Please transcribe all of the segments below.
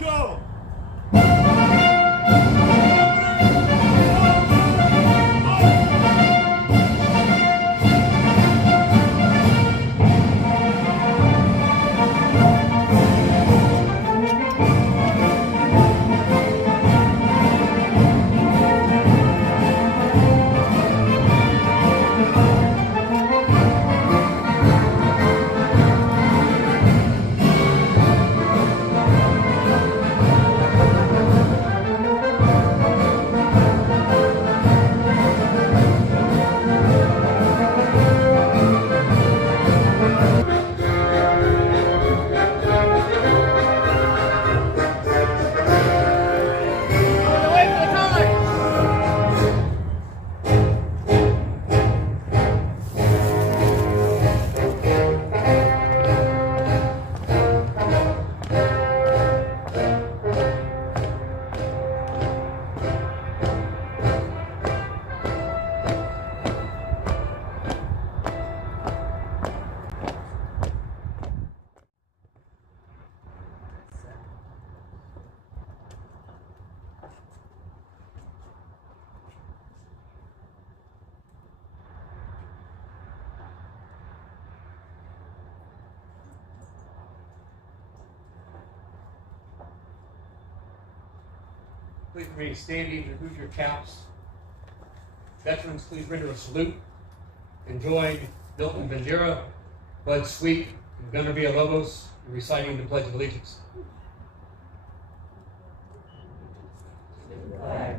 go! Please remain standing and remove your caps. Veterans, please render a salute and join Milton Bandera, Bud Sweet, and Gunnar Villalobos in reciting the Pledge of Allegiance. The flag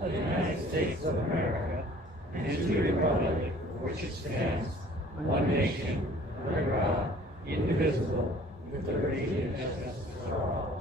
of the United States of America and to the republic for which it stands, one nation, under God, indivisible, with liberty and justice for all.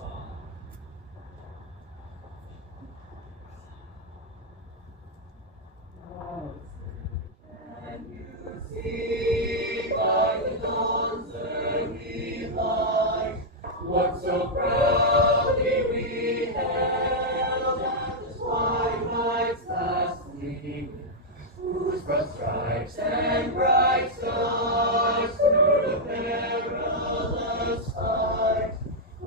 What so proudly we hailed at the twilight's last gleam, whose broad stripes and bright stars through the perilous fight,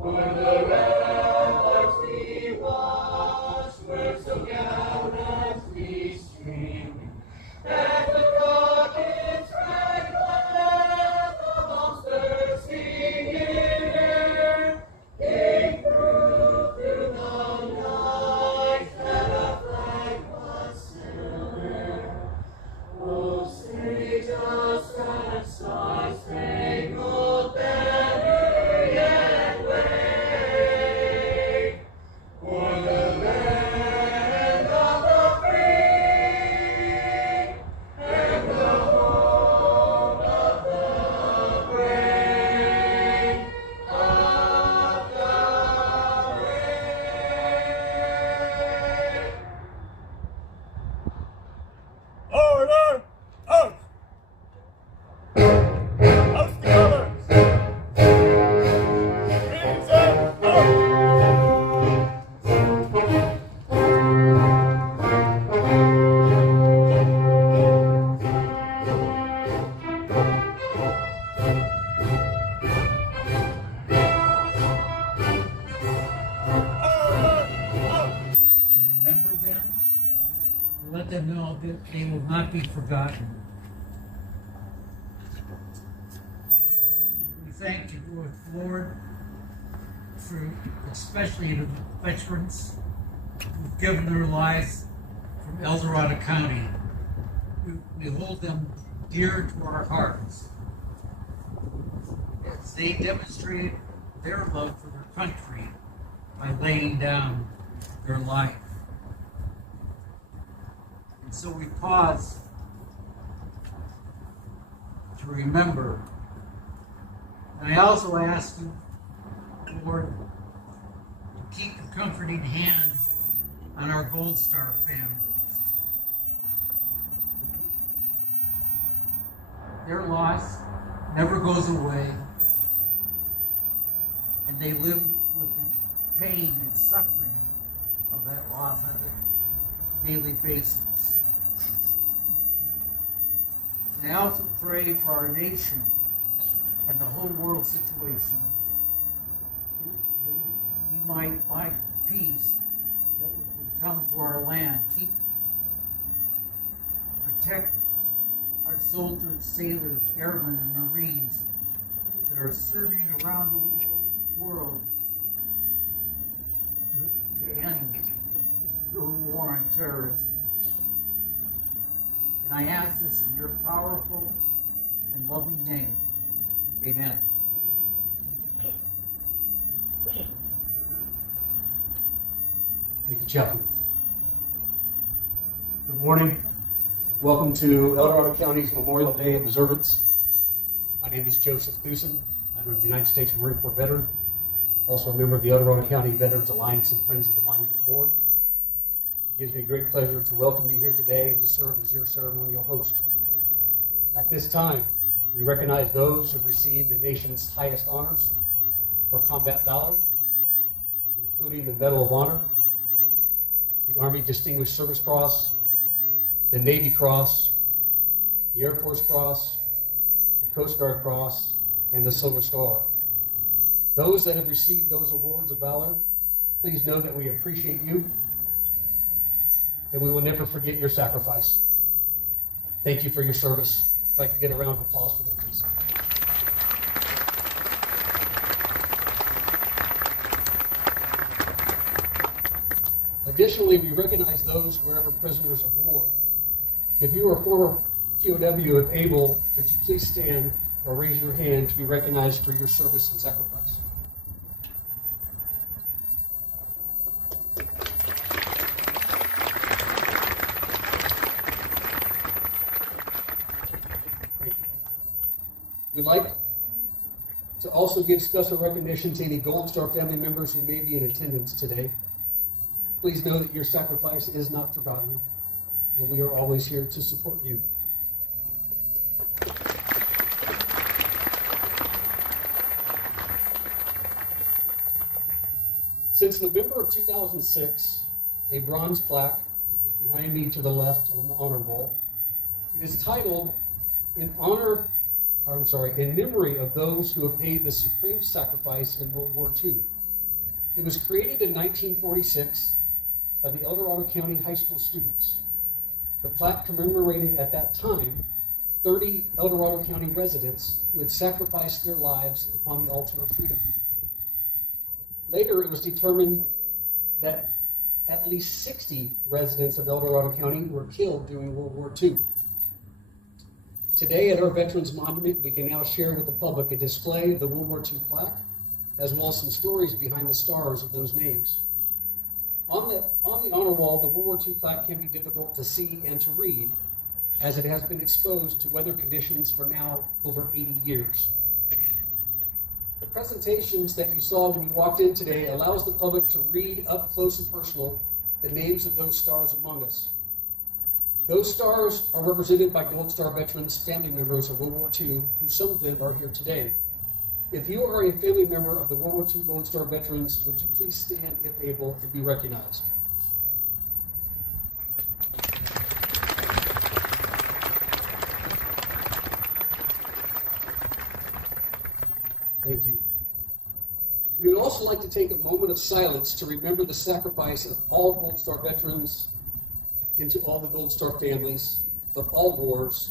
o'er the ramparts we watched, where so gallantly streamed, at the rocket's red glare, the monsters singing air, came through the night, that our flag was still there. Oh, say just that star-spangled banner yet wave, for the land of the free, and the home of the brave, of the brave. Order! Out! House the colors! Greetings and out! To remember them, to let them know that they will not be forgotten. We thank you, Lord, for especially the veterans who've given their lives from El Dorado County. We hold them dear to our hearts as they demonstrated their love for their country by laying down their life. And so we pause to remember. And I also ask you, Lord, to keep a comforting hand on our Gold Star families. Their loss never goes away, and they live with the pain and suffering of that loss on a daily basis. And I also pray for our nation and the whole world situation. We might find peace that would come to our land. Protect our soldiers, sailors, airmen, and Marines that are serving around the world to end the war on terrorism. And I ask this in your powerful and loving name. Amen. Thank you, Chaplain. Good morning. Welcome to El Dorado County's Memorial Day observance. My name is Joseph Thusen. I'm a United States Marine Corps veteran, also a member of the El Dorado County Veterans Alliance and Friends of the Monument Board. It gives me great pleasure to welcome you here today and to serve as your ceremonial host. At this time, we recognize those who have received the nation's highest honors for combat valor, including the Medal of Honor, the Army Distinguished Service Cross, the Navy Cross, the Air Force Cross, the Coast Guard Cross, and the Silver Star. Those that have received those awards of valor, please know that we appreciate you and we will never forget your sacrifice. Thank you for your service. If I could get a round of applause for them, please. Additionally, we recognize those who are ever prisoners of war. If you are a former POW, if able, would you please stand or raise your hand to be recognized for your service and sacrifice? We'd like to also give special recognition to any Gold Star family members who may be in attendance today. Please know that your sacrifice is not forgotten, and we are always here to support you. Since November of 2006, a bronze plaque, which is behind me to the left on the honor wall, it is titled in memory of those who have paid the supreme sacrifice in World War II. It was created in 1946 by the El Dorado County High School students. The plaque commemorated at that time 30 El Dorado County residents who had sacrificed their lives upon the altar of freedom. Later, it was determined that at least 60 residents of El Dorado County were killed during World War II. Today at our Veterans Monument, we can now share with the public a display of the World War II plaque, as well as some stories behind the stars of those names. On the honor wall, the World War II plaque can be difficult to see and to read, as it has been exposed to weather conditions for now over 80 years. The presentations that you saw when you walked in today allows the public to read up close and personal the names of those stars among us. Those stars are represented by Gold Star veterans, family members of World War II, who some of them are here today. If you are a family member of the World War II Gold Star veterans, would you please stand, if able, and be recognized? Thank you. We would also like to take a moment of silence to remember the sacrifice of all Gold Star veterans and to all the Gold Star families of all wars,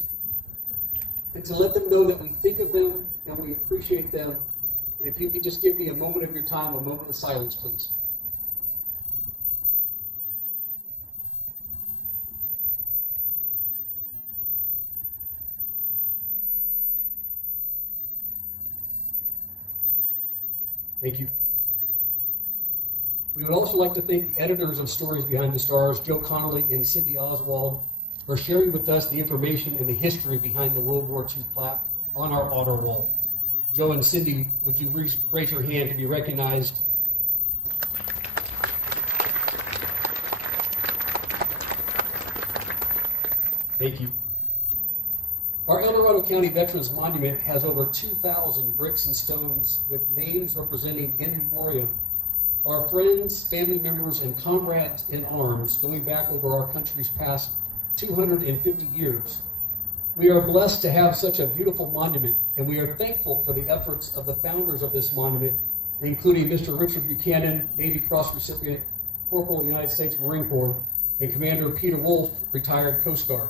and to let them know that we think of them and we appreciate them. And if you could just give me a moment of your time, a moment of silence, please. Thank you. We would also like to thank the editors of Stories Behind the Stars, Joe Connolly and Cindy Oswald, for sharing with us the information and the history behind the World War II plaque on our honor wall. Joe and Cindy, would you raise your hand to be recognized? Thank you. Our El Dorado County Veterans Monument has over 2,000 bricks and stones with names representing in memoriam our friends, family members, and comrades in arms going back over our country's past 250 years. We are blessed to have such a beautiful monument, and we are thankful for the efforts of the founders of this monument including Mr. Richard Buchanan, Navy Cross recipient, Corporal United States Marine Corps, and Commander Peter Wolf, retired Coast Guard.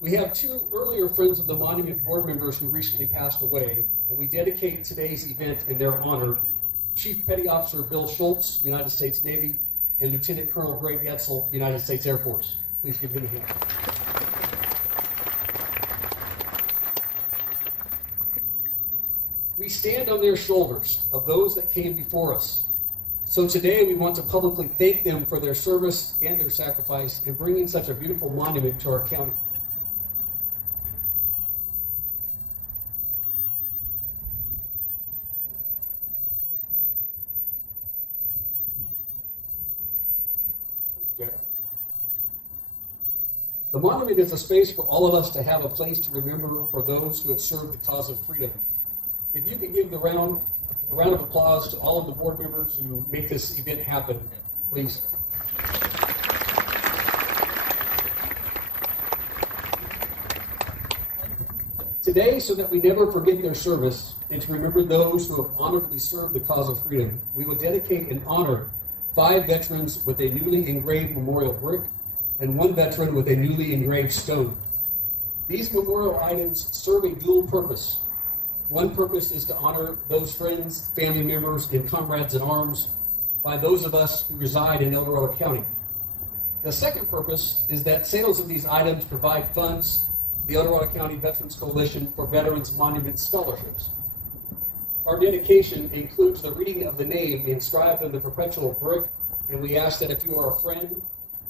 We have two earlier Friends of the Monument board members who recently passed away, and we dedicate today's event in their honor. Chief Petty Officer Bill Schultz, United States Navy, and Lieutenant Colonel Greg Etzel, United States Air Force. Please give them a hand. We stand on their shoulders of those that came before us. So today we want to publicly thank them for their service and their sacrifice in bringing such a beautiful monument to our county. The monument is a space for all of us to have a place to remember for those who have served the cause of freedom. If you can give a round of applause to all of the board members who make this event happen, please. Today, so that we never forget their service and to remember those who have honorably served the cause of freedom, we will dedicate and honor 5 veterans with a newly engraved memorial brick and 1 veteran with a newly engraved stone. These memorial items serve a dual purpose. One purpose is to honor those friends, family members, and comrades in arms by those of us who reside in El Dorado County. The second purpose is that sales of these items provide funds to the El Dorado County Veterans Coalition for Veterans Monument Scholarships. Our dedication includes the reading of the name inscribed on the perpetual brick, and we ask that if you are a friend,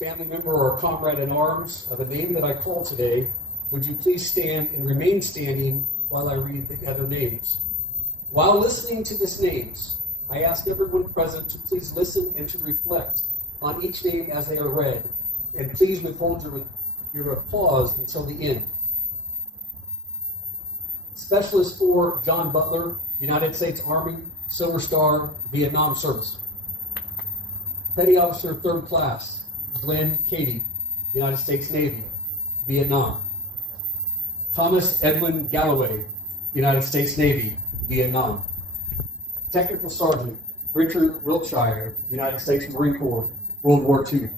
family member, or a comrade in arms of the name that I call today, would you please stand and remain standing while I read the other names. While listening to these names, I ask everyone present to please listen and to reflect on each name as they are read, and please withhold your applause until the end. Specialist 4, John Butler, United States Army, Silver Star, Vietnam Service. Petty Officer 3rd Class, Glenn Cady, United States Navy, Vietnam. Thomas Edwin Galloway, United States Navy, Vietnam. Technical Sergeant Richard Wiltshire, United States Marine Corps, World War II.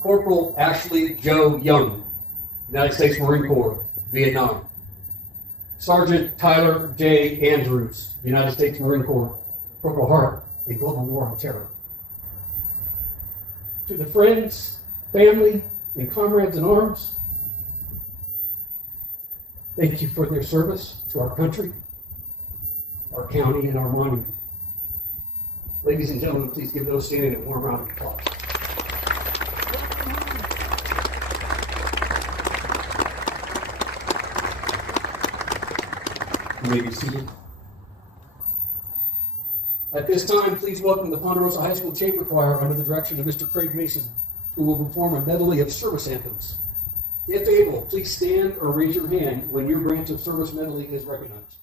Corporal Ashley Joe Young, United States Marine Corps, Vietnam. Sergeant Tyler J. Andrews, United States Marine Corps, Purple Heart, a global war on terror. To the friends, family, and comrades in arms, thank you for their service to our country, our county, and our monument. Ladies and gentlemen, please give those standing a warm round of applause. You may be seated. At this time, please welcome the Ponderosa High School Chamber Choir under the direction of Mr. Craig Mason, who will perform a medley of service anthems. If able, please stand or raise your hand when your branch of service medley is recognized.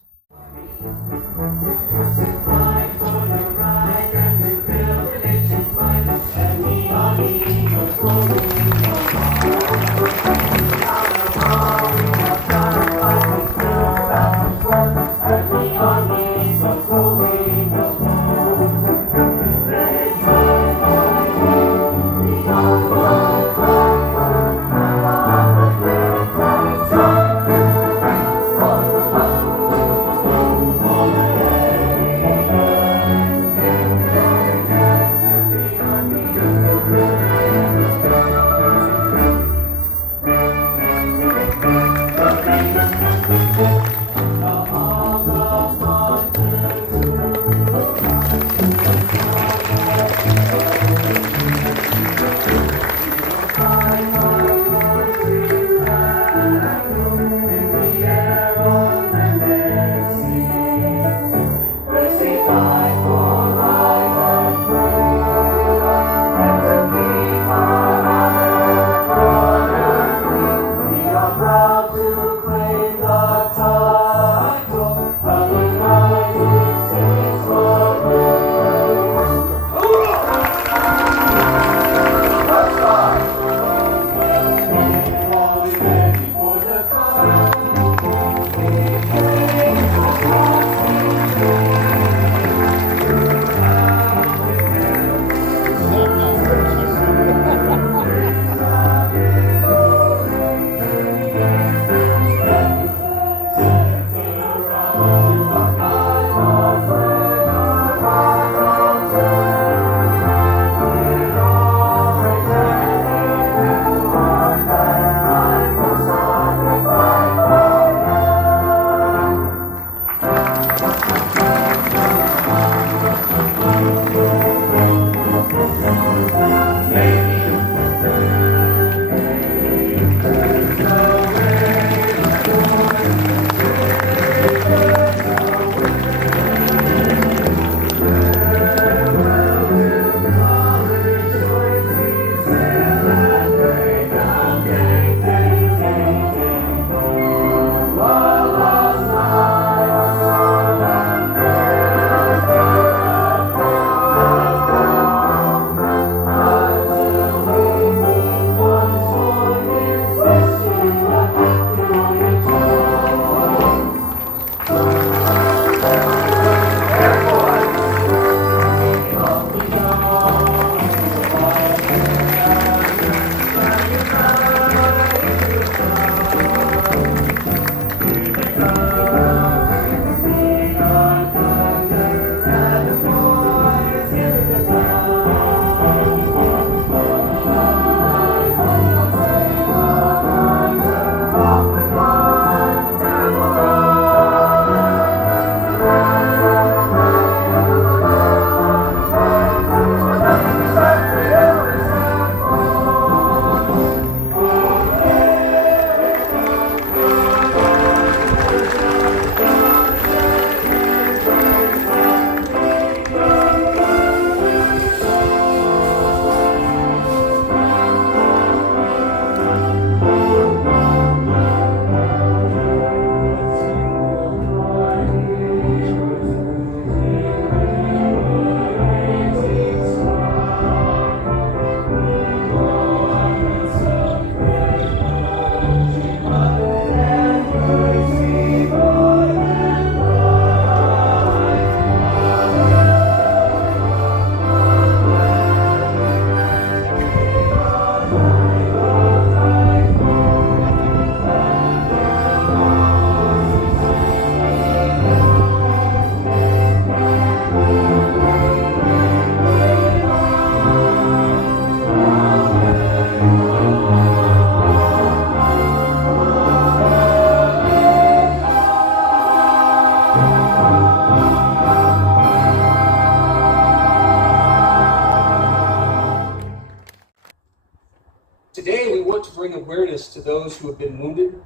to those who have been wounded,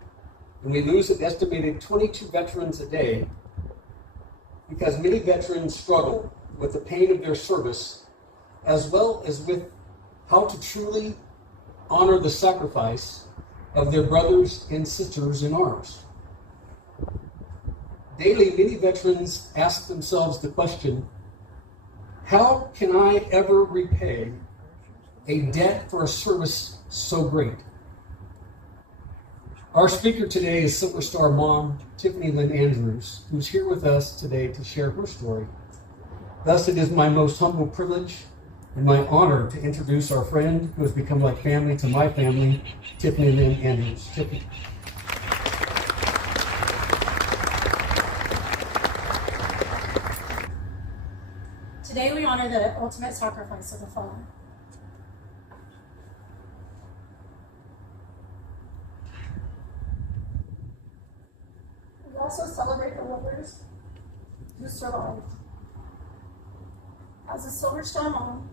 and we lose an estimated 22 veterans a day because many veterans struggle with the pain of their service, as well as with how to truly honor the sacrifice of their brothers and sisters in arms. Daily, many veterans ask themselves the question, how can I ever repay a debt for a service so great? Our speaker today is Silver Star mom, Tiffany Lynn Andrews, who's here with us today to share her story. Thus, it is my most humble privilege and my honor to introduce our friend who has become like family to my family, Tiffany Lynn Andrews. Tiffany. Today we honor the ultimate sacrifice of the fallen. We also celebrate the warriors who survived. As a Silver Star mom,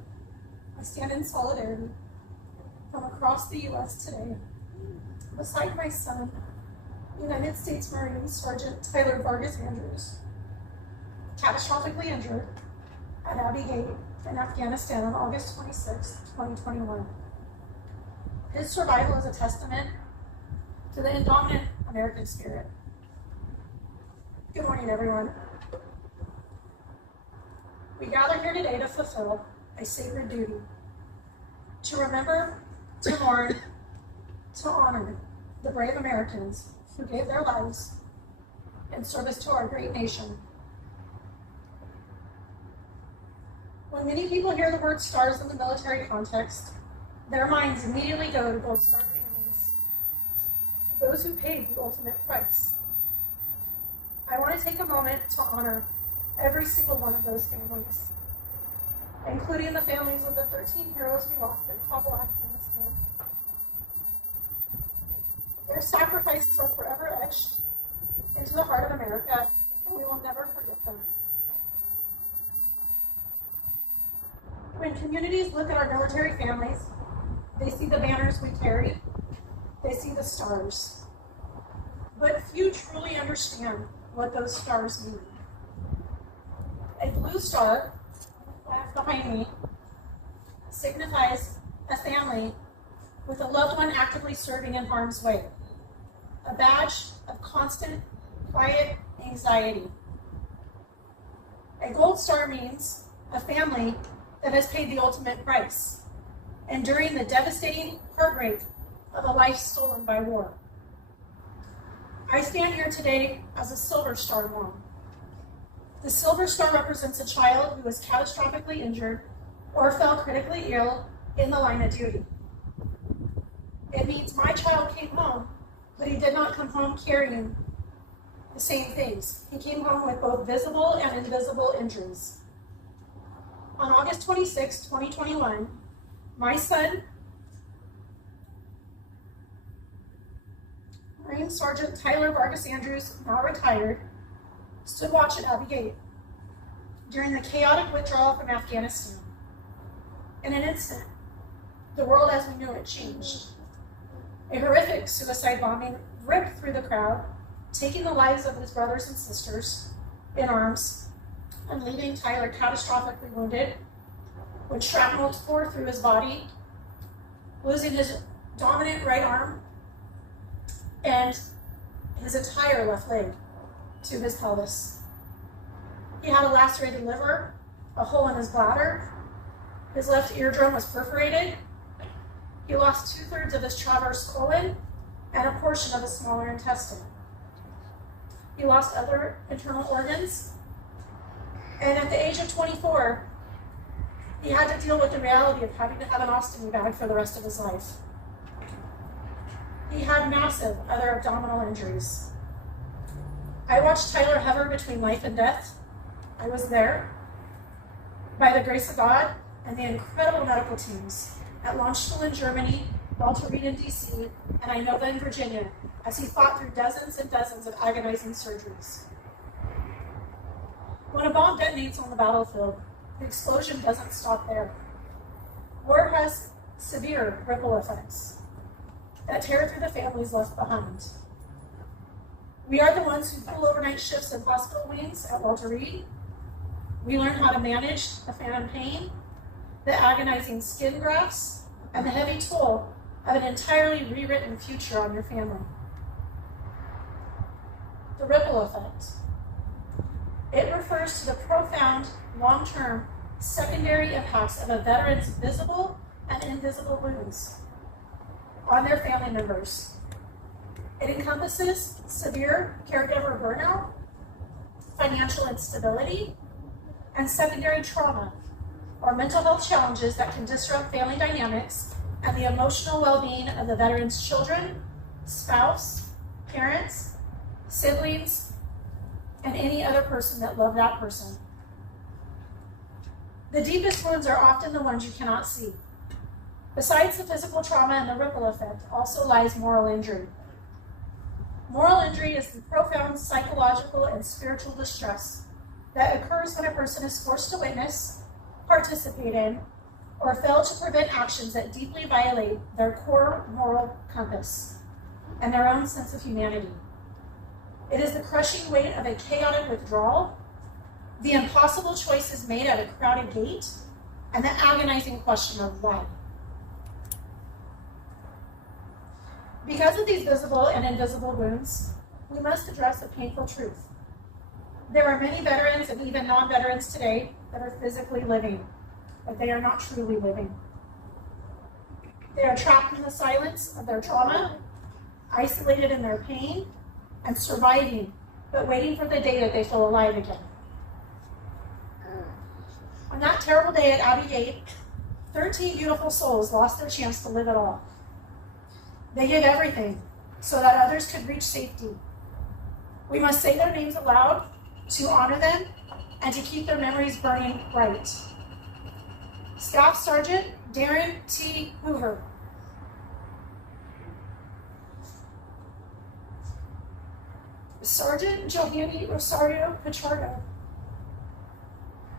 I stand in solidarity from across the U.S. today beside my son, United States Marine Sergeant Tyler Vargas Andrews, catastrophically injured at Abbey Gate in Afghanistan on August 26, 2021. His survival is a testament to the indomitable American spirit. Good morning, everyone. We gather here today to fulfill a sacred duty, to remember, to mourn, to honor the brave Americans who gave their lives in service to our great nation. When many people hear the word stars in the military context, their minds immediately go to Gold Star families, those who paid the ultimate price. I want to take a moment to honor every single one of those families, including the families of the 13 heroes we lost in Kabul, Afghanistan. Their sacrifices are forever etched into the heart of America, and we will never forget them. When communities look at our military families, they see the banners we carry, they see the stars. But few truly understand what those stars mean. A blue star, left behind me, signifies a family with a loved one actively serving in harm's way, a badge of constant, quiet anxiety. A gold star means a family that has paid the ultimate price, enduring the devastating heartbreak of a life stolen by war. I stand here today as a Silver Star mom. The Silver Star represents a child who was catastrophically injured or fell critically ill in the line of duty. It means my child came home, but he did not come home carrying the same things. He came home with both visible and invisible injuries. On August 26, 2021, my son, Marine Sergeant Tyler Vargas Andrews, now retired, stood watch at Abbey Gate during the chaotic withdrawal from Afghanistan. In an instant, the world as we knew it changed. A horrific suicide bombing ripped through the crowd, taking the lives of his brothers and sisters in arms, and leaving Tyler catastrophically wounded, when shrapnel tore through his body, losing his dominant right arm and his entire left leg to his pelvis. He had a lacerated liver, a hole in his bladder, his left eardrum was perforated, he lost 2/3 of his transverse colon and a portion of his smaller intestine. He lost other internal organs, and at the age of 24, he had to deal with the reality of having to have an ostomy bag for the rest of his life. He had massive other abdominal injuries. I watched Tyler hover between life and death. I was there. By the grace of God and the incredible medical teams at Launchstoel in Germany, Walter Reed in DC, and Inova in Virginia, as he fought through dozens and dozens of agonizing surgeries. When a bomb detonates on the battlefield, the explosion doesn't stop there. War has severe ripple effects. that tear through the families left behind. We are the ones who pull overnight shifts in hospital wings at Walter Reed. We learn how to manage the phantom pain, the agonizing skin grafts, and the heavy toll of an entirely rewritten future on your family. The ripple effect. It refers to the profound, long-term, secondary impacts of a veteran's visible and invisible wounds on their family members. It encompasses severe caregiver burnout, financial instability, and secondary trauma, or mental health challenges that can disrupt family dynamics and the emotional well-being of the veteran's children, spouse, parents, siblings, and any other person that loved that person. The deepest wounds are often the ones you cannot see. Besides the physical trauma and the ripple effect, also lies moral injury. Moral injury is the profound psychological and spiritual distress that occurs when a person is forced to witness, participate in, or fail to prevent actions that deeply violate their core moral compass and their own sense of humanity. It is the crushing weight of a chaotic withdrawal, the impossible choices made at a crowded gate, and the agonizing question of why. Because of these visible and invisible wounds, we must address a painful truth. There are many veterans and even non-veterans today that are physically living, but they are not truly living. They are trapped in the silence of their trauma, isolated in their pain, and surviving, but waiting for the day that they feel alive again. On that terrible day at Abbey Gate, 13 beautiful souls lost their chance to live at all. They gave everything so that others could reach safety. We must say their names aloud to honor them and to keep their memories burning bright. Staff Sergeant Darren T. Hoover. Sergeant Johanny Rosario Pichardo.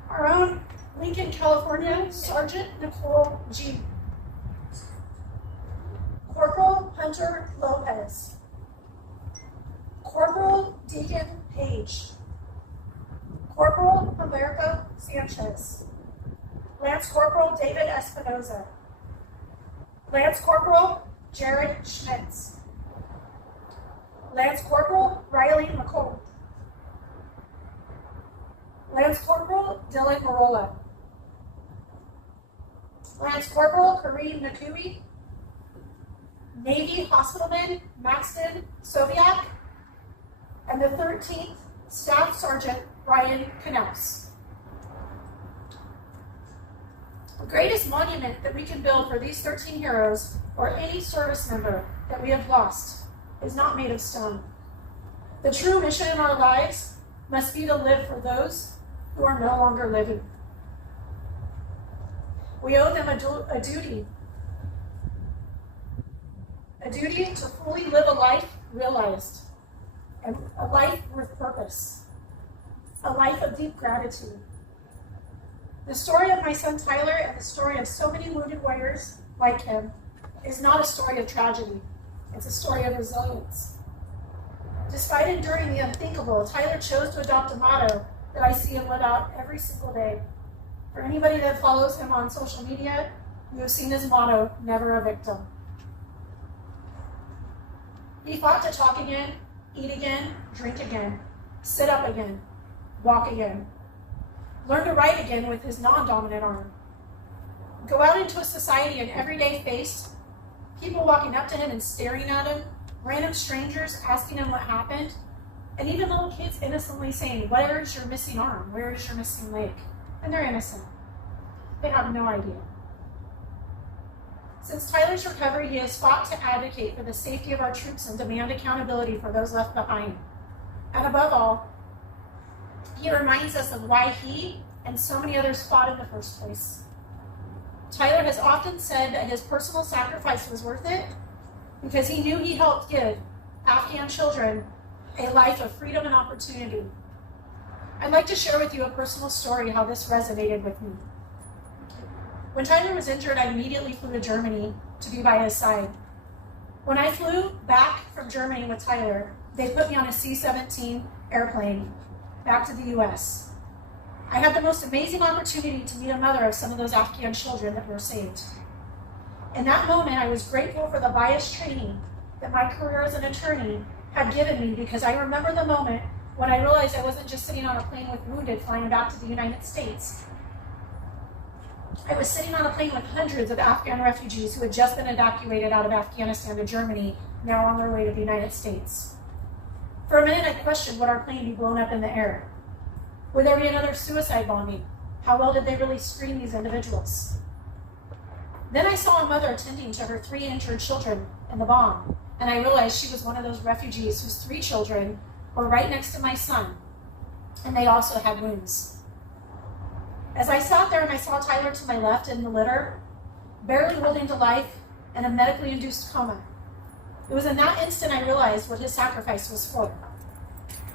Our own Lincoln, California, Sergeant Nicole G. Corporal Hunter Lopez. Corporal Deacon Page. Corporal America Sanchez. Lance Corporal David Espinoza. Lance Corporal Jared Schmitz. Lance Corporal Riley McColl. Lance Corporal Dylan Marola. Lance Corporal Kareem Nakui. Navy Hospitalman Maxton Soviak. And the 13th Staff Sergeant Brian Knaus. The greatest monument that we can build for these 13 heroes or any service member that we have lost is not made of stone. The true mission in our lives must be to live for those who are no longer living. We owe them a duty to fully live a life realized, and a life with purpose, a life of deep gratitude. The story of my son Tyler and the story of so many wounded warriors like him is not a story of tragedy. It's a story of resilience. Despite enduring the unthinkable, Tyler chose to adopt a motto that I see him live out every single day. For anybody that follows him on social media, you have seen his motto, never a victim. He fought to talk again, eat again, drink again, sit up again, walk again, learn to write again with his non-dominant arm, go out into a society and everyday face, people walking up to him and staring at him, random strangers asking him what happened, and even little kids innocently saying, where is your missing arm? Where is your missing leg? And they're innocent. They have no idea. Since Tyler's recovery, he has fought to advocate for the safety of our troops and demand accountability for those left behind. And above all, he reminds us of why he and so many others fought in the first place. Tyler has often said that his personal sacrifice was worth it because he knew he helped give Afghan children a life of freedom and opportunity. I'd like to share with you a personal story how this resonated with me. When Tyler was injured, I immediately flew to Germany to be by his side. When I flew back from Germany with Tyler, they put me on a C-17 airplane back to the US. I had the most amazing opportunity to meet a mother of some of those Afghan children that were saved. In that moment, I was grateful for the bias training that my career as an attorney had given me, because I remember the moment when I realized I wasn't just sitting on a plane with wounded flying back to the United States. I was sitting on a plane with hundreds of Afghan refugees who had just been evacuated out of Afghanistan to Germany, now on their way to the United States. For a minute, I questioned, would our plane be blown up in the air? Would there be another suicide bombing? How well did they really screen these individuals? Then I saw a mother tending to her 3 injured children in the bomb, and I realized she was one of those refugees whose 3 children were right next to my son, and they also had wounds. As I sat there and I saw Tyler to my left in the litter, barely holding to life in a medically induced coma, it was in that instant I realized what his sacrifice was for.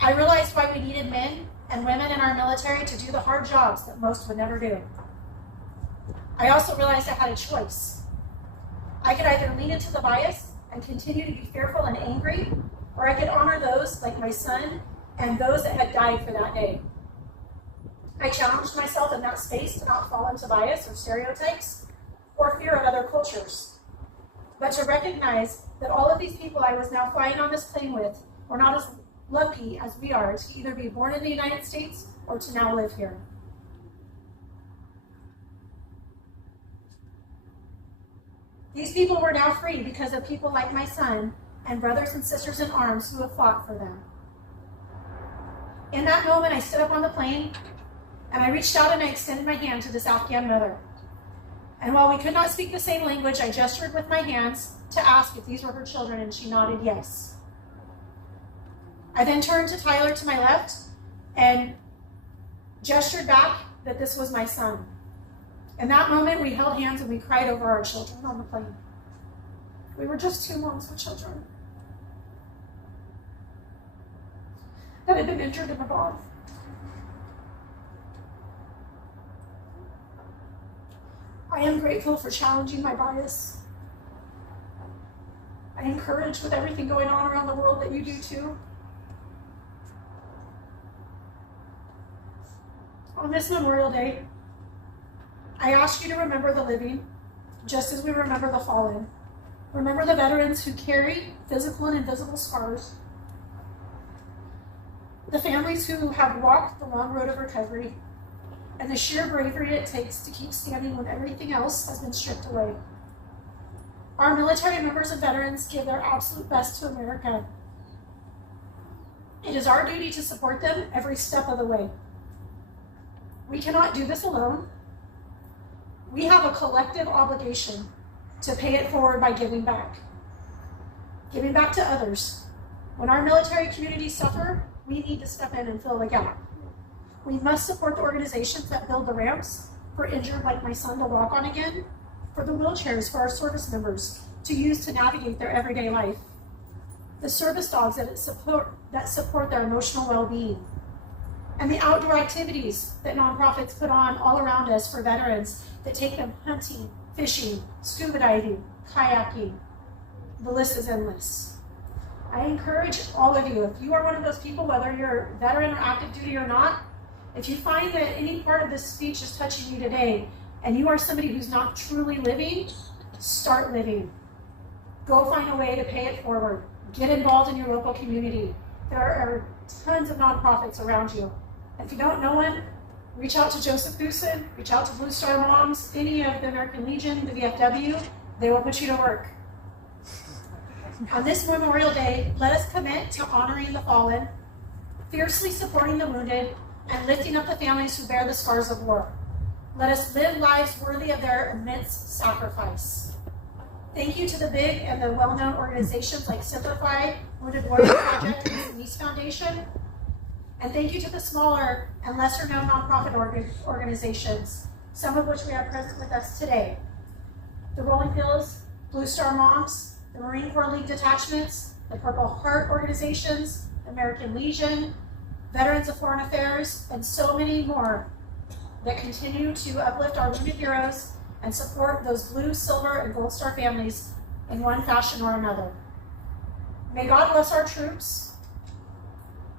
I realized why we needed men and women in our military to do the hard jobs that most would never do. I also realized I had a choice. I could either lean into the bias and continue to be fearful and angry, or I could honor those like my son and those that had died for that day. I challenged myself in that space to not fall into bias or stereotypes or fear of other cultures, but to recognize that all of these people I was now flying on this plane with were not as lucky as we are to either be born in the United States or to now live here. These people were now free because of people like my son and brothers and sisters in arms who have fought for them. In that moment, I stood up on the plane and I reached out and I extended my hand to this Afghan mother. And while we could not speak the same language, I gestured with my hands to ask if these were her children, and she nodded yes. I then turned to Tyler to my left and gestured back that this was my son. In that moment, we held hands and we cried over our children on the plane. We were just 2 months with children that had been injured in the bomb. I am grateful for challenging my bias. I encourage with everything going on around the world that you do too. On this Memorial Day, I ask you to remember the living, just as we remember the fallen. Remember the veterans who carry physical and invisible scars, the families who have walked the long road of recovery, and the sheer bravery it takes to keep standing when everything else has been stripped away. Our military members and veterans give their absolute best to America. It is our duty to support them every step of the way. We cannot do this alone. We have a collective obligation to pay it forward by giving back. Giving back to others. When our military communities suffer, we need to step in and fill the gap. We must support the organizations that build the ramps for injured like my son to walk on again, for the wheelchairs for our service members to use to navigate their everyday life, the service dogs that support their emotional well-being, and the outdoor activities that nonprofits put on all around us for veterans that take them hunting, fishing, scuba diving, kayaking. The list is endless. I encourage all of you, if you are one of those people, whether you're a veteran or active duty or not, if you find that any part of this speech is touching you today, and you are somebody who's not truly living, start living. Go find a way to pay it forward. Get involved in your local community. There are tons of nonprofits around you. If you don't know one, reach out to Joseph Goosen, reach out to Blue Star Moms, any of the American Legion, the VFW, they will put you to work. On this Memorial Day, let us commit to honoring the fallen, fiercely supporting the wounded, and lifting up the families who bear the scars of war. Let us live lives worthy of their immense sacrifice. Thank you to the big and the well-known organizations like Simplify, Wounded Warrior Project, and the Denise Foundation. And thank you to the smaller and lesser-known nonprofit organizations, some of which we have present with us today. The Rolling Hills, Blue Star Moms, the Marine Corps League Detachments, the Purple Heart organizations, American Legion, Veterans of Foreign Affairs, and so many more that continue to uplift our wounded heroes and support those blue, silver, and gold star families in one fashion or another. May God bless our troops,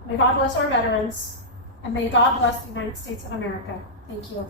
may God bless our veterans, and may God bless the United States of America. Thank you.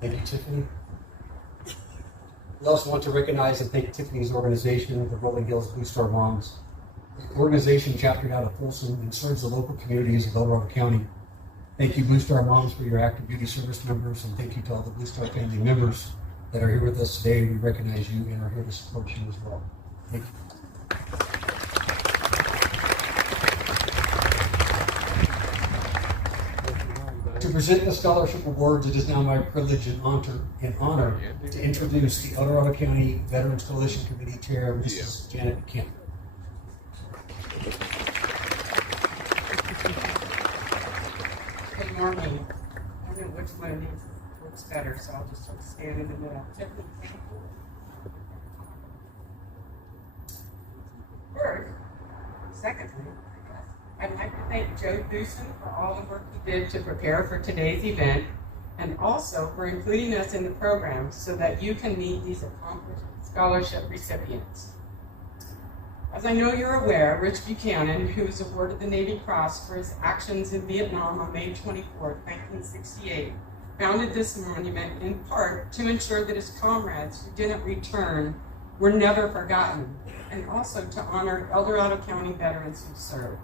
Thank you, Tiffany. We also want to recognize and thank Tiffany's organization, the Rolling Hills Blue Star Moms. The organization chaptered out of Folsom and serves the local communities of El Dorado County. Thank you, Blue Star Moms, for your active duty service members, and thank you to all the Blue Star family members that are here with us today. We recognize you and are here to support you as well. Thank you. To present the scholarship awards, it is now my privilege and honor to introduce the El Dorado County Veterans Coalition Committee Chair, Mrs. Janet Kemp. Good morning. I don't know which one of these works better, so I'll just sort of stand in the middle. First, secondly, I'd like to thank Joe Doosan for all the work he did to prepare for today's event, and also for including us in the program so that you can meet these accomplished scholarship recipients. As I know you're aware, Rich Buchanan, who was awarded the Navy Cross for his actions in Vietnam on May 24, 1968, founded this monument in part to ensure that his comrades who didn't return were never forgotten, and also to honor El Dorado County veterans who served.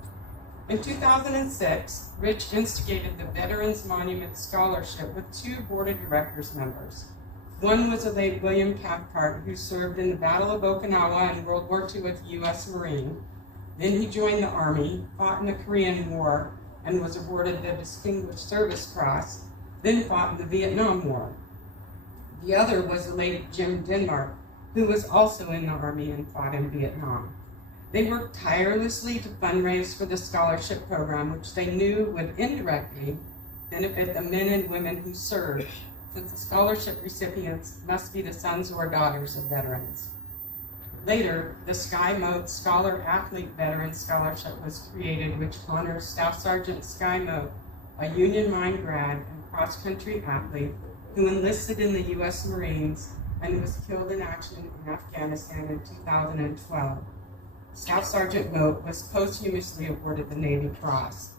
In 2006, Rich instigated the Veterans Monument Scholarship with 2 board of directors members. One was the late William Cathcart, who served in the Battle of Okinawa in World War II as a U.S. Marine. Then he joined the Army, fought in the Korean War, and was awarded the Distinguished Service Cross, then fought in the Vietnam War. The other was the late Jim Denmark, who was also in the Army and fought in Vietnam. They worked tirelessly to fundraise for the scholarship program, which they knew would indirectly benefit the men and women who served, since the scholarship recipients must be the sons or daughters of veterans. Later, the Sky Mote Scholar Athlete Veteran Scholarship was created, which honors Staff Sergeant Sky Mote, a Union Mine grad and cross-country athlete who enlisted in the U.S. Marines and was killed in action in Afghanistan in 2012. Staff Sergeant Mote was posthumously awarded the Navy Cross.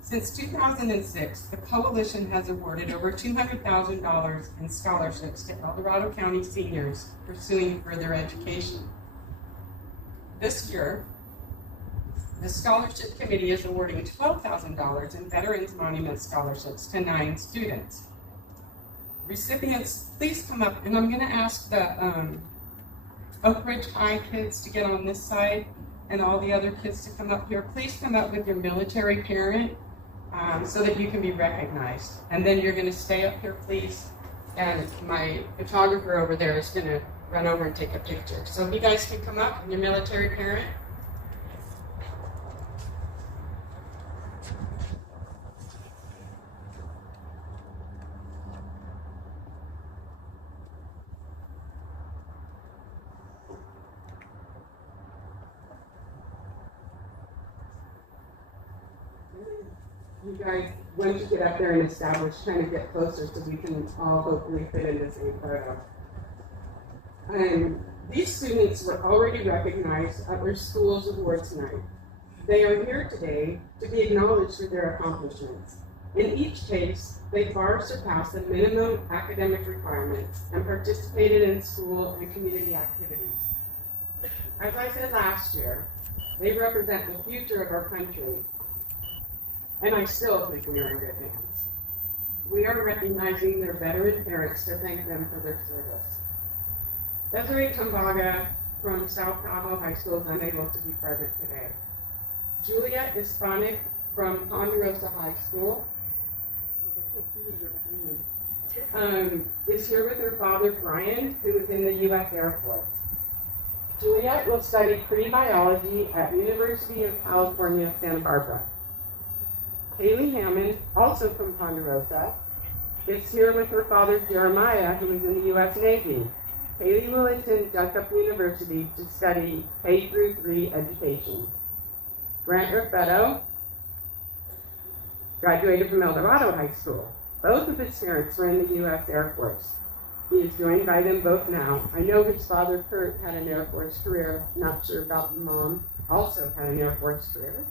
Since 2006, the Coalition has awarded over $200,000 in scholarships to El Dorado County seniors pursuing further education. This year, the Scholarship Committee is awarding $12,000 in Veterans Monument scholarships to 9 students. Recipients, please come up, and I'm going to ask the Oak Ridge High kids to get on this side and all the other kids to come up here. Please come up with your military parent so that you can be recognized. And then you're going to stay up here, please. And my photographer over there is going to run over and take a picture. So if you guys can come up and your military parent. You guys, once you get up there and establish, kind of get closer so we can all hopefully fit in the same photo. These students were already recognized at their school's awards night. They are here today to be acknowledged for their accomplishments. In each case, they far surpassed the minimum academic requirements and participated in school and community activities. As I said last year, they represent the future of our country. And I still think we are in good hands. We are recognizing their veteran parents to thank them for their service. Desiree Kambaga from South Cabo High School is unable to be present today. Julia Hispanic from Ponderosa High School is here with her father, Brian, who is in the U.S. Air Force. Juliet will study pre-biology at University of California, Santa Barbara. Kaylee Hammond, also from Ponderosa, is here with her father Jeremiah, who is in the U.S. Navy. Kaylee will attend Jessup University to study K-3 education. Grant Raffetto graduated from El Dorado High School. Both of his parents were in the U.S. Air Force. He is joined by them both now. I know his father, Kurt, had an Air Force career. Not sure about the mom. Also had an Air Force career.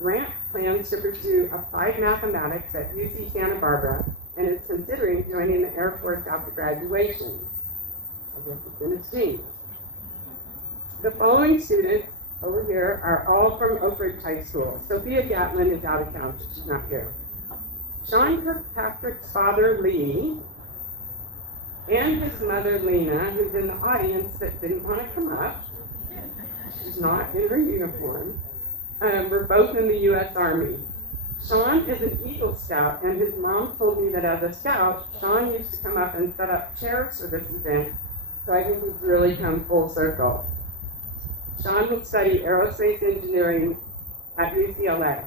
Grant plans to pursue applied mathematics at UC Santa Barbara and is considering joining the Air Force after graduation. I guess it's been his dream. The following students over here are all from Oak Ridge High School. Sophia Gatlin is out of town, so she's not here. Sean Kirkpatrick's father, Lee, and his mother, Lena, who's in the audience but didn't want to come up. She's not in her uniform. Were both in the U.S. Army. Sean is an Eagle Scout, and his mom told me that as a scout, Sean used to come up and set up chairs for this event, so I think he's really come full circle. Sean will study aerospace engineering at UCLA.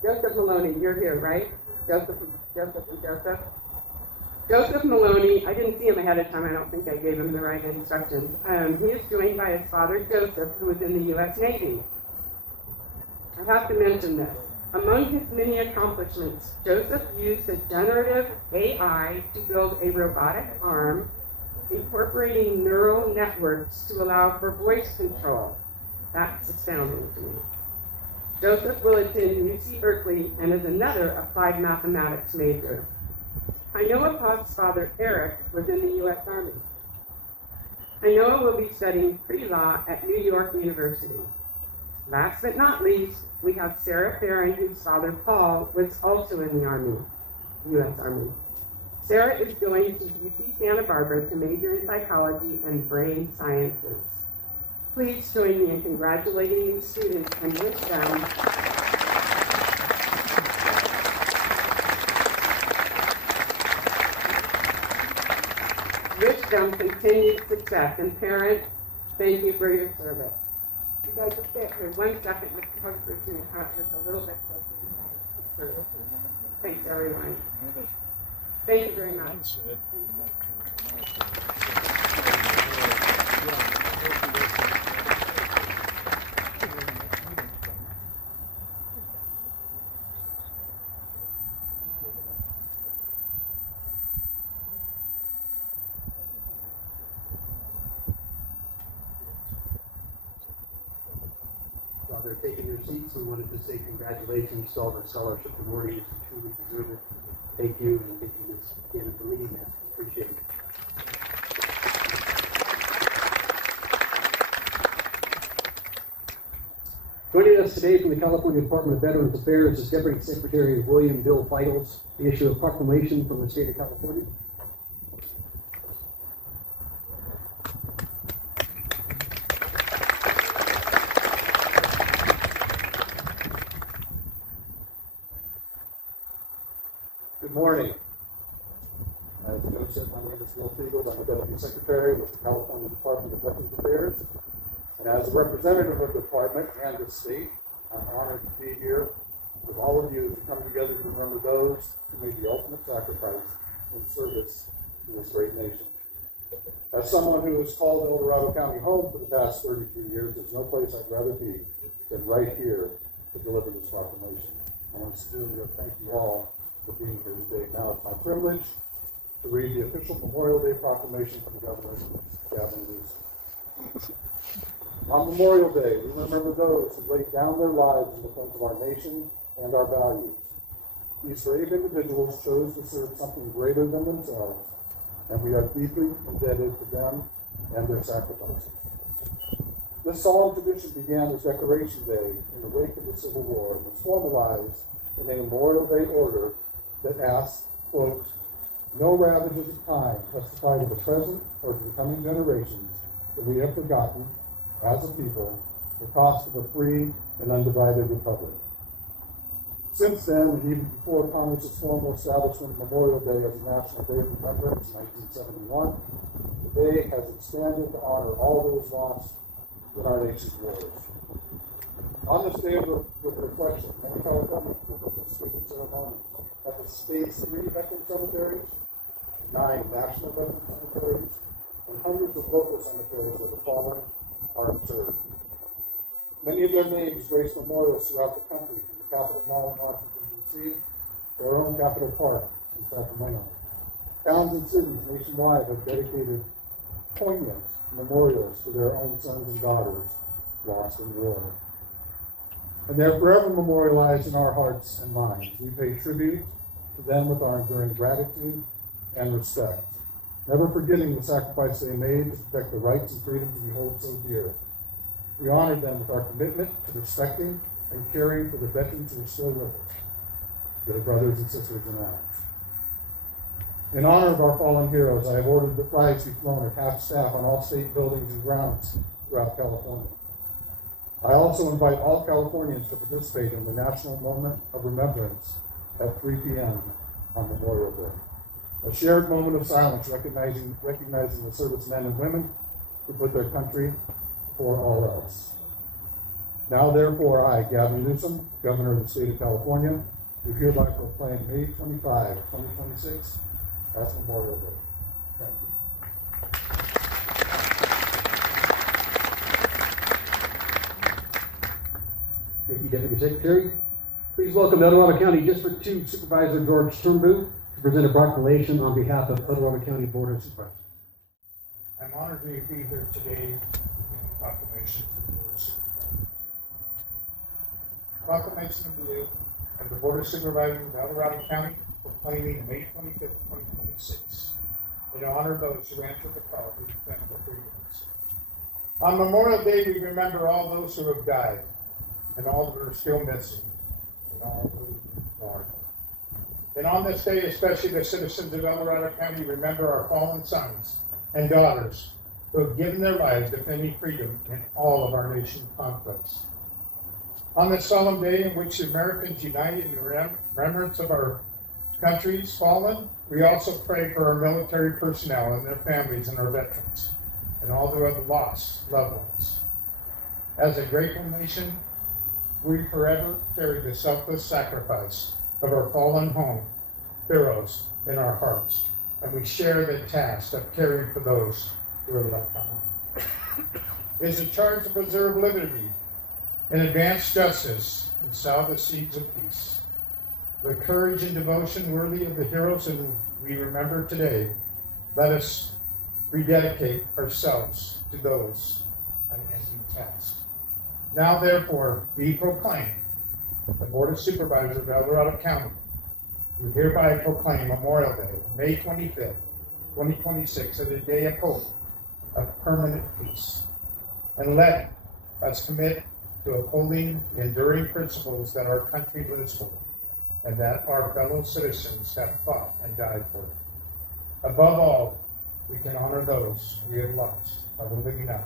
Joseph Maloney, you're here, right? Joseph. Joseph Maloney, I didn't see him ahead of time. I don't think I gave him the right instructions. He is joined by his father, Joseph, who is in the U.S. Navy. I have to mention this. Among his many accomplishments, Joseph used a generative AI to build a robotic arm, incorporating neural networks to allow for voice control. That's astounding to me. Joseph will attend UC Berkeley and is another applied mathematics major. I know Pop's father, Eric, was in the U.S. Army. Noah will be studying pre-law at New York University. Last but not least, we have Sarah Farron, whose father, Paul, was also in the Army, U.S. Army. Sarah is going to UC Santa Barbara to major in psychology and brain sciences. Please join me in congratulating these students and wish them continued success. And parents, thank you for your service. You guys just stay up here 1 second. Let's talk for just a little bit closer. Thanks, everyone. Thank you very much. While they're taking their seats, we wanted to say congratulations to all the scholarship awardees who truly deserve it. Thank you, and thank you, Ms. Cannon, for leading that. Appreciate it. Joining us today from the California Department of Veterans Affairs is Deputy Secretary William Bill Vitals, the issue of proclamation from the state of California. Good morning. As Joe said, my name is Bill Fiegel. I'm the Deputy Secretary with the California Department of Veterans Affairs. And as a representative of the department and the state, I'm honored to be here with all of you to come together to remember those who made the ultimate sacrifice in service to this great nation. As someone who has called El Dorado County home for the past 33 years, there's no place I'd rather be than right here to deliver this proclamation. I want to sincerely thank you all for being here today. Now it's my privilege to read the official Memorial Day proclamation from Governor Gavin Newsom. On Memorial Day, we remember those who laid down their lives in defense of our nation and our values. These brave individuals chose to serve something greater than themselves, and we are deeply indebted to them and their sacrifices. This solemn tradition began as Decoration Day in the wake of the Civil War and was formalized in a Memorial Day order that asks, quote, "No ravages of time testify to the present or to the coming generations that we have forgotten, as a people, the cost of a free and undivided republic." Since then, and even before Congress's formal establishment of Memorial Day as a national day of remembrance in 1971, today has expanded to honor all those lost in our nation's wars. On this day of reflection, many Californians will participate in ceremonies at the state's 3 veteran cemeteries, 9 national veteran cemeteries, and hundreds of local cemeteries where the fallen are interred. Many of their names grace memorials throughout the country, from the Capitol Mall in Washington, D.C., to our own Capitol Park in Sacramento. Towns and cities nationwide have dedicated poignant memorials to their own sons and daughters lost in war. And they're forever memorialized in our hearts and minds. We pay tribute to them with our enduring gratitude and respect, never forgetting the sacrifice they made to protect the rights and freedoms we hold so dear. We honor them with our commitment to respecting and caring for the veterans who are still with us, their brothers and sisters in arms. In honor of our fallen heroes, I have ordered that flags be flown at half staff on all state buildings and grounds throughout California. I also invite all Californians to participate in the National Moment of Remembrance at 3 p.m. on Memorial Day. A shared moment of silence recognizing the servicemen and women who put their country before all else. Now, therefore, I, Gavin Newsom, Governor of the State of California, do hereby proclaim May 25, 2026 as Memorial Day. Thank you. Thank you, Deputy Secretary. Please welcome El Dorado County District 2 Supervisor George Turnbull to present a proclamation on behalf of El Dorado County Board of Supervisors. I'm honored to be here today with the proclamation for the Board of Supervisors. Proclamation of the Board of Supervisors of El Dorado County proclaiming May 25th, 2026 in honor of those who answered the call to defend the freedoms. On Memorial Day, we remember all those who have died and all who are still missing and all who mourn. And on this day, especially the citizens of El Dorado County remember our fallen sons and daughters who have given their lives defending freedom in all of our nation's conflicts. On this solemn day in which Americans united in remembrance of our country's fallen, we also pray for our military personnel and their families and our veterans and all who have lost loved ones. As a grateful nation, we forever carry the selfless sacrifice of our fallen home heroes in our hearts, and we share the task of caring for those who are left behind. It is a charge to preserve liberty and advance justice and sow the seeds of peace. With courage and devotion worthy of the heroes whom we remember today, let us rededicate ourselves to those unending tasks. Now, therefore, be proclaimed, the Board of Supervisors of El Dorado County, we hereby proclaim Memorial Day, May 25th, 2026, as a day of hope, of permanent peace. And let us commit to upholding the enduring principles that our country lives for, and that our fellow citizens have fought and died for. Above all, we can honor those we have lost by living out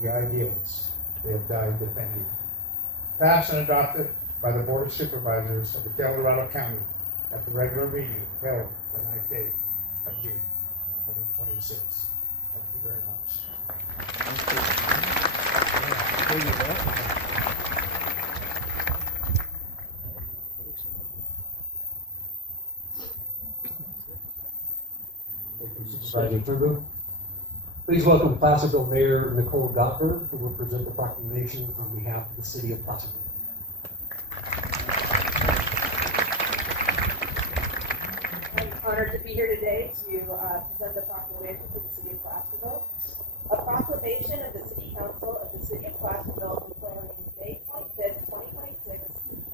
the ideals they have died defending. Passed and adopted by the Board of Supervisors of the El Dorado County at the regular meeting held the 9th day of June 2026. Thank you very much. Thank you, Supervisor Turnbull. Please welcome Placerville Mayor Nicole Gottberg, who will present the proclamation on behalf of the city of Placerville. I'm honored to be here today to present the proclamation for the city of Placerville. A proclamation of the City Council of the City of Placerville declaring May 25th, 2026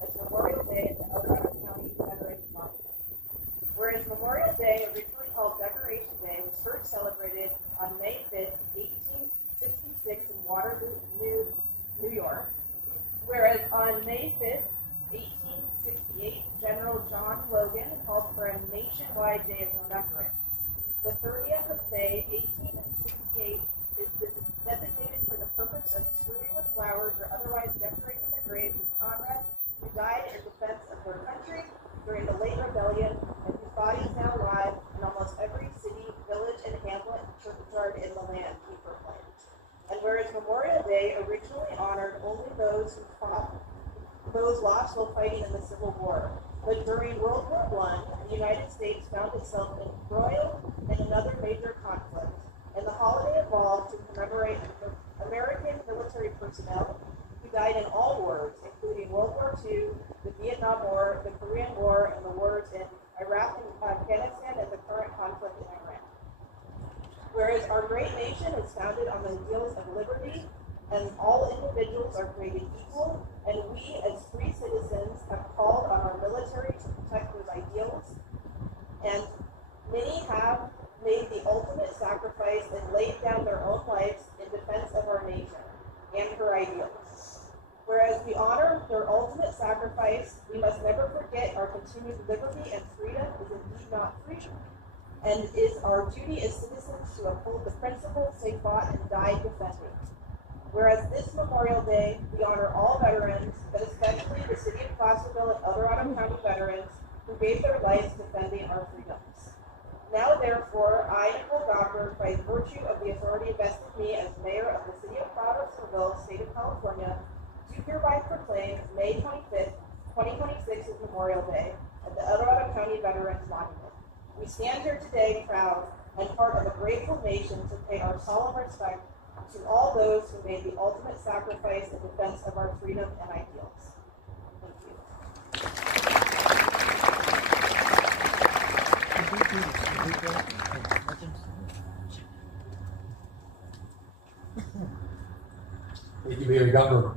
as Memorial Day at the El Dorado County Veterans Monument. Whereas Memorial Day, originally called Decoration Day, was first celebrated on May 5th, 1866 in Waterloo, New York. Whereas on May 5th, 1868, General John Logan called for a nationwide day of remembrance. The 30th of May, 1868 is designated for the purpose of strewing with flowers or otherwise decorating the graves of comrades who died in defense of their country during the late rebellion and whose bodies now lie in almost every city, village, and hamlet and churchyard in Day originally honored only those who fought, those lost while fighting in the Civil War. But during World War I, the United States found itself embroiled in another major conflict, and the holiday evolved to commemorate American military personnel who died in all wars, including World War II, the Vietnam War, the Korean War, and the wars in Iraq and Afghanistan, and the current conflict in Iran. Whereas our great nation is founded on the ideals of liberty, and all individuals are created equal, and we as free citizens have called on our military to protect those ideals, and many have made the ultimate sacrifice and laid down their own lives in defense of our nation and her ideals. Whereas we honor their ultimate sacrifice, we must never forget our continued liberty and freedom is indeed not freedom, and it is our duty as citizens to uphold the principles they fought and died defending. Whereas this Memorial Day, we honor all veterans, but especially the City of Placerville and Dorado County veterans who gave their lives defending our freedoms. Now, therefore, I, Nicole Goddard, by virtue of the authority vested in me as Mayor of the City of Placerville, State of California, do hereby proclaim May 25th, 2026 as Memorial Day at the Dorado County Veterans Monument. We stand here today proud and part of a grateful nation to pay our solemn respect to all those who made the ultimate sacrifice in defense of our freedom and ideals. Thank you, Mayor Governor.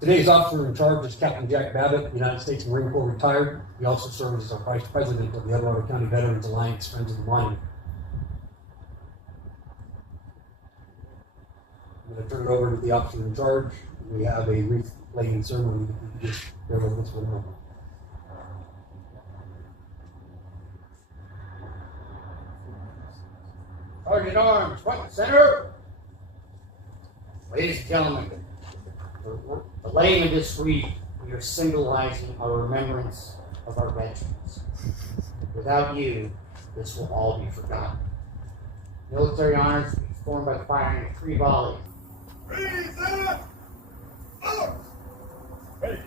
Today's officer in charge is Captain Jack Babbitt, United States Marine Corps retired. He also serves as our Vice President of the Dorado County Veterans Alliance Friends of the Monument. I'm going to turn it over to the officer in charge. We have a wreath laying ceremony. If you just bear with us for a moment. Sergeant Arms, front and center. Ladies and gentlemen, the laying of this wreath, we are symbolizing our remembrance of our veterans. Without you, this will all be forgotten. Military honors will be formed by firing of 3 volleys. Freeze up! Out! Ready!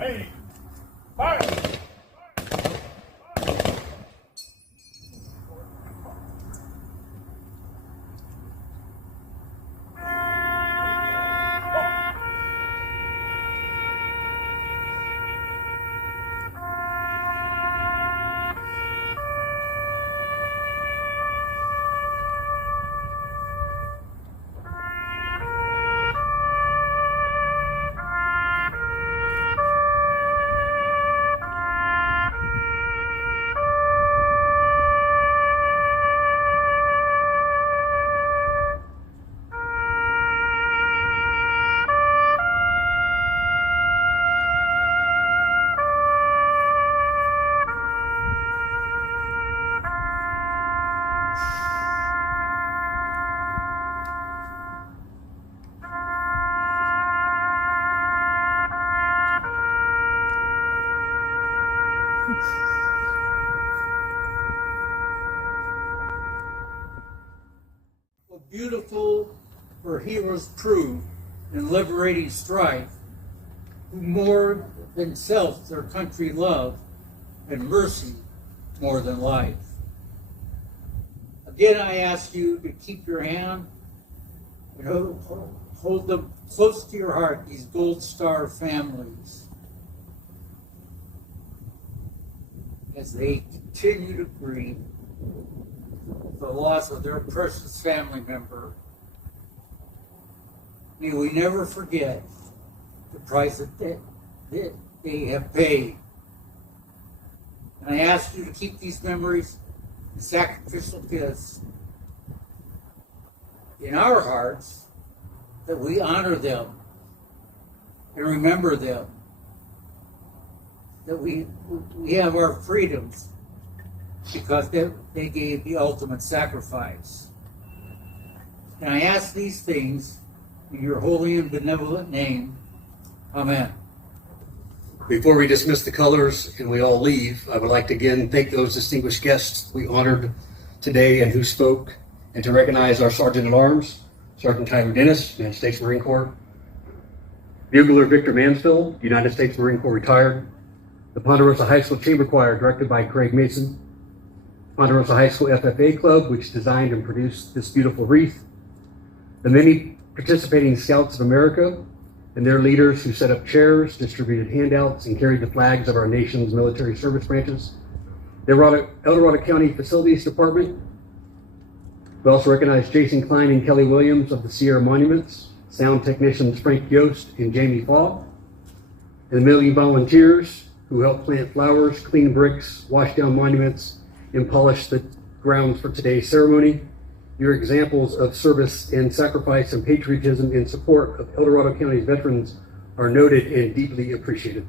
Aim! Fire! Beautiful were heroes proved in liberating strife, who more than self their country loved, and mercy more than life. Again, I ask you to keep your hand and hold them close to your heart, these Gold Star families, as they continue to grieve the loss of their precious family member. May we never forget the price that they have paid. And I ask you to keep these memories and sacrificial gifts in our hearts, that we honor them and remember them, that we have our freedoms because they gave the ultimate sacrifice. And I ask these things in your holy and benevolent name. Amen. Before we dismiss the colors and we all leave, I would like to again thank those distinguished guests we honored today and who spoke, and to recognize our Sergeant at Arms, Sergeant Tyler Dennis, United States Marine Corps. Bugler Victor Mansfield, United States Marine Corps retired. The Ponderosa High School Chamber Choir, directed by Craig Mason. Ponderosa High School FFA Club, which designed and produced this beautiful wreath. The many participating Scouts of America and their leaders who set up chairs, distributed handouts, and carried the flags of our nation's military service branches. The El Dorado County Facilities Department. We also recognize Jason Klein and Kelly Williams of the Sierra Monuments, sound technicians Frank Yost and Jamie Fogg, and the million volunteers who help plant flowers, clean bricks, wash down monuments, and polish the grounds for today's ceremony. Your examples of service and sacrifice and patriotism in support of El Dorado County's veterans are noted and deeply appreciated.